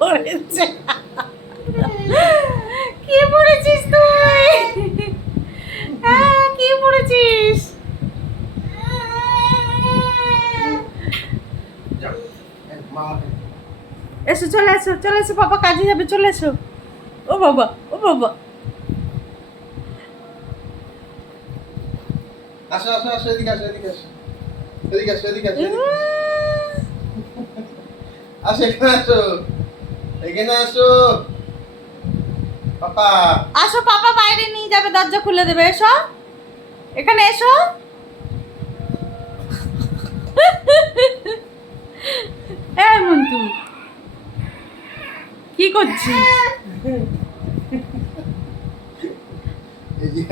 পড়েছে, কি পড়েছিস তুই? হ্যাঁ, কি পড়েছিস? এসো, চলে এসো, চলে এসো, বাবা কাজে যাবে, চলে এসো। ও বাবা, ও বাবা, আসো আসো আসো, এদিকে আসো, এদিকে আসো, এদিকে আসো, এদিকে আসো, আসো, এখানে আসো, এখানে আসো পাপা। আসো, পাপা বাইরে নিয়ে যাবে, দরজা খুলে দেবে, এসো, এখানে এসো। এই মন্টু, কি করছিস?